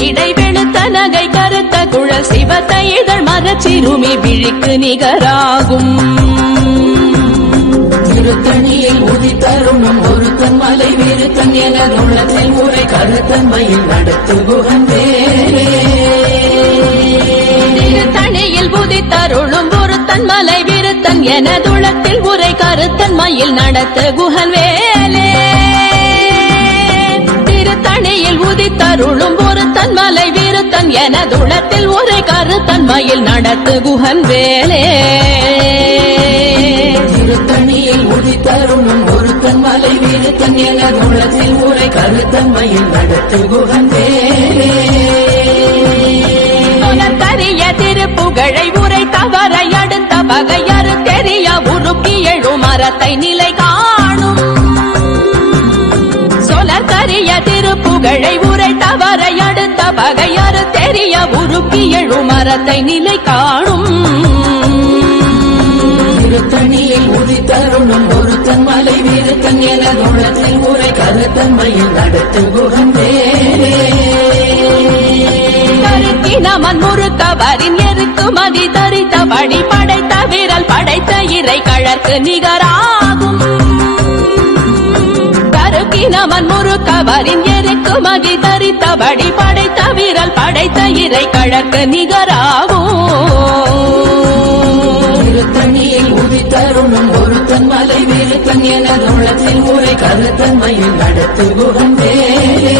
இடை வெளுத்த நகை கருத்த குழல் சிவத்த இதழ் மரச்சிறுமி விழிக்கு நிகராகும். திருத்தணியில் உதித்தருணும் ஒருத்தன் மலை விருத்தன் என உள்ளத்தில் உரை கருத்தன்மையில் நடத்து குகந்தேரே திருத்தணியில் புதித்தருளும் ஒருத்தன் மலை விருத்தன் என துளத்தில் உரை கருத்தன் மயில் நடத்த குகன் வேலே திருத்தணியில் உதித்தருளும் ஒருத்தன் மலை விருத்தன் என துளத்தில் உரை கருத்தன் மயில் நடத்து குகன் வேலே. திருத்தணியில் உதித்தருணும் ஒருத்தன் மலை விருத்தன் என உள்ளத்தில் உரை கருத்தன்மையில் நடத்து குகந்தேரே புலத்தறிய திருப்புகழை உரை தவற அடுத்த பகையறு தெரிய உருக்கி எழும் மரத்தை நிலை காணும். சொலத்தறிய திருப்புகழை உரை தவற பகையறு தெரிய உருக்கி எழும் மரத்தை நிலை காணும். திருத்தணியில் உதித்தருணும் ஒருத்தன் மலை விருத்தன் என உள்ளத்தில் உரை கருத்தன்மையில் நடத்து குகந்தேரே கருத்தினமன் முறுக்கவரின் எருக்கு மதி தரித்தபடி படைத்த விரல் படைத்த இறை கழற்கு நிகராகும். கருக்கினமன் முறுக்கவரின் எருக்கு மதி தரித்தபடி படைத்த விரல் படைத்த இறை கழற்கு நிகராகும். திருத்தணியில் உதித்தருணும் ஒருத்தன் மலை விருத்தன் என உள்ளத்தில் உரை கருத்தன்மையில் நடத்து குகந்தேரே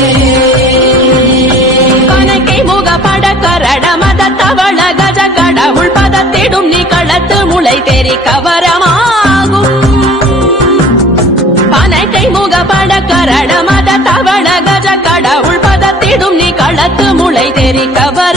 கணக்கை முக பட கரட மத தவள கஜ கடவுள் பதத்திடும் நீ களத்து முளை தெரி கவரமாகும். பனக்கை முக பட முளை தெரிக்கவர்